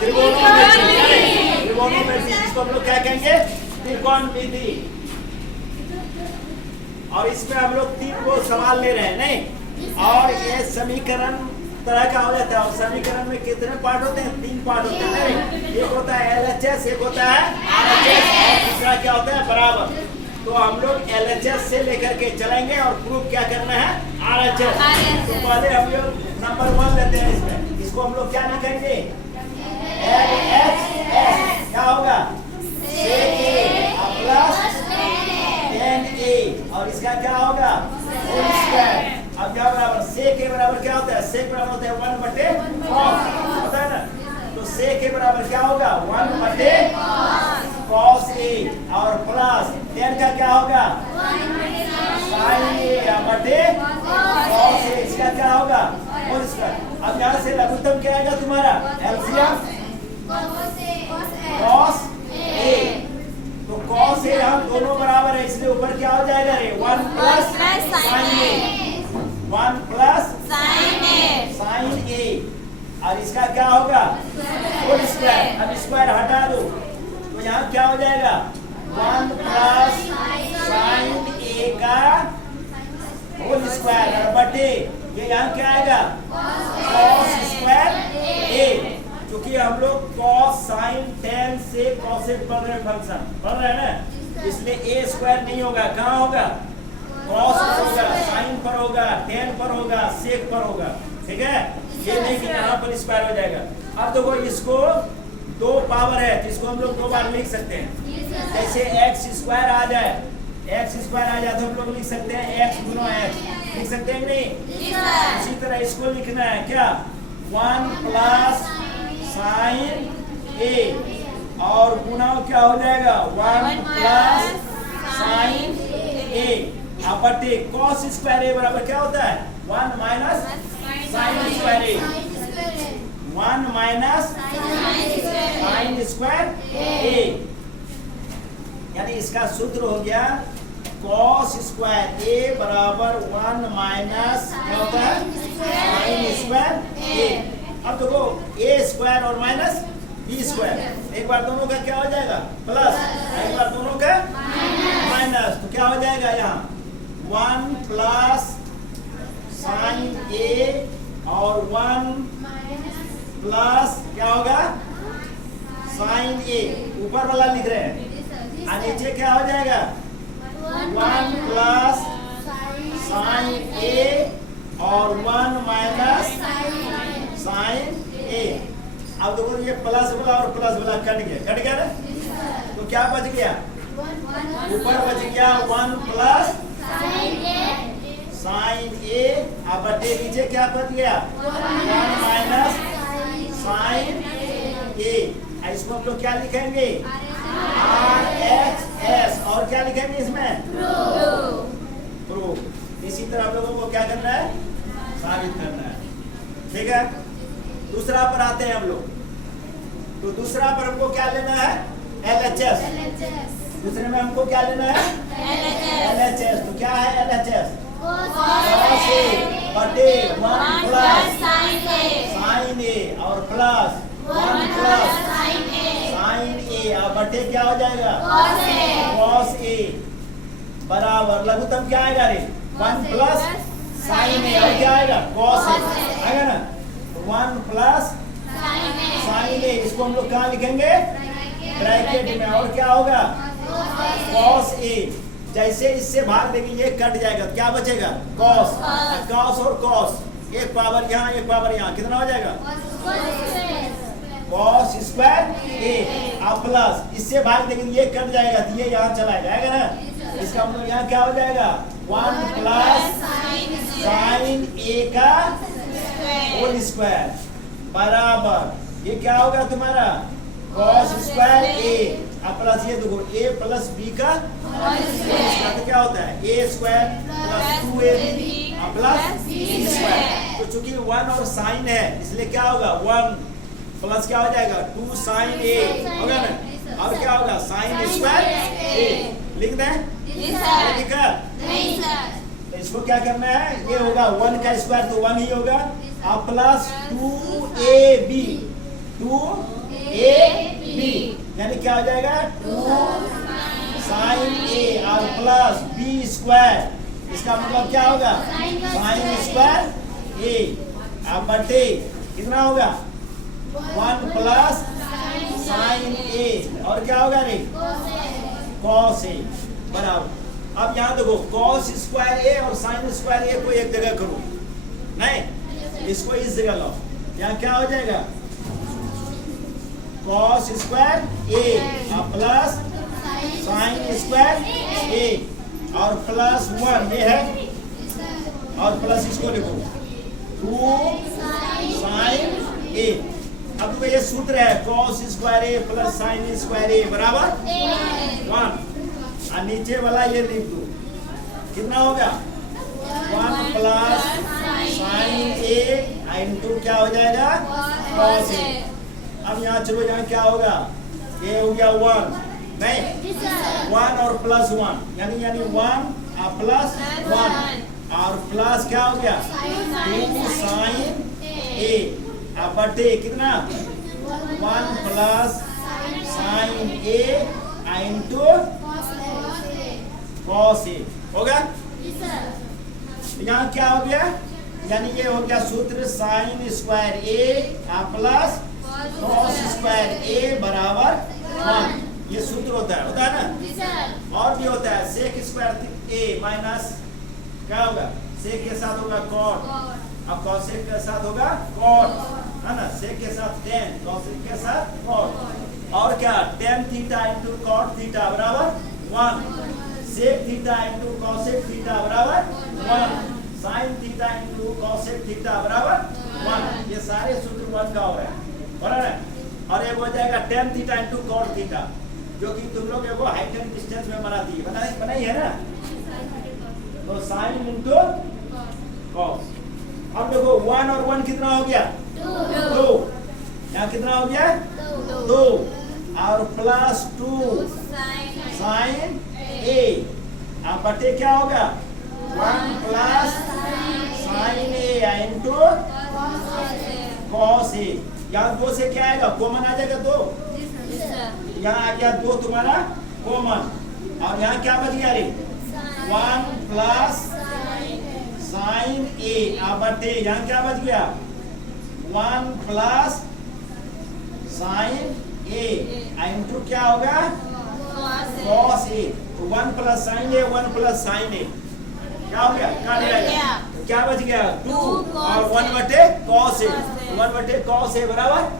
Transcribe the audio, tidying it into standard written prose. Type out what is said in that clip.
त्रिकोणोमेट्री इसको हम लोग क्या कहेंगे? त्रिकोणमिति। और इसमें हम लोग 3 को सवाल ले रहे हैं नहीं, और ये समीकरण तरह का हो जाता है। और समीकरण में कितने पार्ट होते हैं? 3 पार्ट होते हैं नहीं? एक होता है LHS, एक होता है RHS, और दूसरा क्या होता है? बराबर। तो हम लोग LHS से लेकर के चलेंगे और प्रूफ क्या करना है? RHS। तो पहले हम लोग नंबर 1 लेते हैं। इसमें इसको हम लोग क्या लिखेंगे? LHS क्या होगा? प्लस 10A, और इसका क्या होगा? Whole square. अब क्या बराबर? सेक के बराबर क्या होता है? सेक बराबर होता है 1/cos, होता है ना? तो सेक के बराबर क्या होगा? 1/cos A, और प्लस 10 का क्या होगा? sin A/cos A, इसका क्या होगा? Whole square. अब यहाँ से लघुत्तम क्या आएगा तुम्हारा? LCM cos A। तो cos A हम दोनों बराबर है, इसलिए ऊपर क्या हो जाएगा रे? 1 plus sin A, 1 plus sin A, और इसका क्या होगा? Whole square. अब स्क्वायर हटा दो, तो यहाँ क्या हो जाएगा? 1 प्लस sin A का होल स्क्वायर और बटे ये यहाँ क्या आएगा? cos square A। क्योंकि हम लोग cos sin tan से cosec पढ़ रहे हैं, फंक्शन पढ़ रहे हैं ना, इसलिए A स्क्वायर नहीं होगा। कहाँ होगा? cos पर होगा, sin पर होगा, tan पर होगा, sec पर होगा। ठीक है, ये नहीं कि यहाँ पर स्क्वायर हो जाएगा। अब देखो इसको 2 पावर है, तो इसको हम लोग 2 बार लिख सकते हैं। जैसे x स्क्वायर आ जाए, x स्क्वायर आ जाए तो हम लोग लिख सकते हैं x गुना x, लिख सकते हैं कि नहीं? इसी तरह इसको लिखना है क्या? 1 प्लस sin A, और गुना क्या हो जाएगा? 1 प्लस sin A, अब बटे cos स्क्वायर A बराबर क्या होता है? 1 minus sin square A, 1 minus sin square A, यानी इसका सूत्र हो गया cos स्क्वायर A बराबर 1 माइनस क्या होता है? sin square A। अब देखो A स्क्वायर और माइनस B स्क्वायर, एक बार दोनों का क्या हो जाएगा? प्लस, एक बार दोनों का माइनस, तो क्या हो जाएगा? यहाँ 1 प्लस sin A और 1 प्लस क्या होगा? sin A, ऊपर वाला लिख रहे हैं, और नीचे क्या हो जाएगा? 1 प्लस sin A और 1 माइनस sin A। अब देखो ये प्लस वाला और प्लस वाला कट गया ना, तो क्या बच गया? ऊपर बच गया 1 प्लस sin A, अब बटे नीचे क्या बच गया? 1 माइनस sin A। इसको हम लोग क्या लिखेंगे? RHS, और क्या लिखेंगे इसमें? प्रूफ। इसी तरह आप लोगों को क्या करना है? साबित करना है। ठीक है, दूसरा पर आते हैं हम लोग। तो दूसरा पर हमको क्या लेना है? LHS। दूसरे में हमको क्या लेना है? LHS। तो क्या है LHS? cos A बटे 1 प्लस sin A, और प्लस 1 प्लस sin A, और बटे क्या हो जाएगा? cos A बराबर लघुत्तम क्या आएगा रे? 1 प्लस sin A, और क्या आएगा? cos A आएगा ना? 1 प्लस sin A, इसको हम लोग कहाँ लिखेंगे? ब्रैकेट में, और क्या होगा? cos A। जैसे इससे भाग देंगे ये कट जाएगा, क्या बचेगा? cos और cos, एक पावर यहाँ एक पावर यहाँ, कितना हो जाएगा? cos स्क्वायर A, और प्लस इससे भाग देंगे ये कट जाएगा, तो ये यहाँ चला जाएगा ना, इसका मतलब यहाँ क्या हो जाएगा? 1 प्लस sin A का होल स्क्वायर बराबर ये क्या होगा तुम्हारा? cos स्क्वायर A, अब प्लस ये देखो A प्लस B का तो क्या होता है? A square plus 2AB plus B square. तो चूंकि 1 और साइन है इसलिए क्या होगा? 1 प्लस क्या हो जाएगा? 2 sin A होगा ना। अब क्या होगा? sin स्क्वायर A लिख दें? लिखा? तो इसको क्या करना है? ये होगा 1 का स्क्वायर तो 1 ही होगा, अब प्लस 2AB 2 AB, यानी क्या हो जाएगा 2 sin A और प्लस B स्क्वायर, इसका मतलब क्या होगा sin स्क्वायर A, अब बटे कितना होगा 1 प्लस sin A और क्या होगा रे cos A बराबर। अब यहाँ देखो cos स्क्वायर A और sin स्क्वायर A को एक जगह करो, नहीं इसको इस जगह लो, यहाँ क्या हो जाएगा cos square A plus sin square A और प्लस 1 ये है और प्लस इसको लिखो 2 sin A। अब देखो ये सूत्र है cos square A plus sin square A बराबर 1, और नीचे वाला ये लिख दो, कितना होगा 1 प्लस sin A इंटू क्या हो जाएगा cos A। अब यहाँ चलो, यहाँ क्या होगा, ये हो गया 1, नहीं 1 और प्लस 1 यानी 1 और प्लस 1 और प्लस क्या हो गया 2 sin A अब बटे कितना 1 plus sin A into cos A होगा। यहाँ क्या हो गया, यानी ये हो गया सूत्र sin square A plus cos square A बराबर 1, ये सूत्र होता है ना। और भी होता है sec स्क्वायर A माइनस क्या होगा sec के साथ होगा cot, अब cosec के साथ होगा cot, है ना, sec के साथ tan, cosec के साथ cot, और क्या tan theta into cot theta बराबर 1, sec theta into cosec theta बराबर 1, sin theta into cosec theta बराबर 1, ये सारे सूत्र 1 का हो रहा है बराबर है। और एक हो जाएगा tan theta into cot theta, जो कि तुम लोग को हाइट एंड डिस्टेंस में बनाती है, बनाई है ना, तो sin इंटू cos। अब देखो 1 और 1 कितना हो गया 2, यहाँ कितना हो गया 2 और प्लस 2 sin A अब बटे क्या होगा 1 plus sin A into cos A। यहाँ 2 से क्या आएगा कॉमन आ जाएगा 2, यहाँ आ गया 2 तुम्हारा कॉमन, और यहाँ क्या बच गया रे 1 प्लस sin A अब बटे यहाँ क्या बच गया 1 प्लस sin A इंटू क्या होगा cos A, 1 plus sin A 1 plus sin A क्या हो गया काट जाएगा, तो क्या बच गया 2 और 1 बटे cos A, 1 बटे cos A बराबर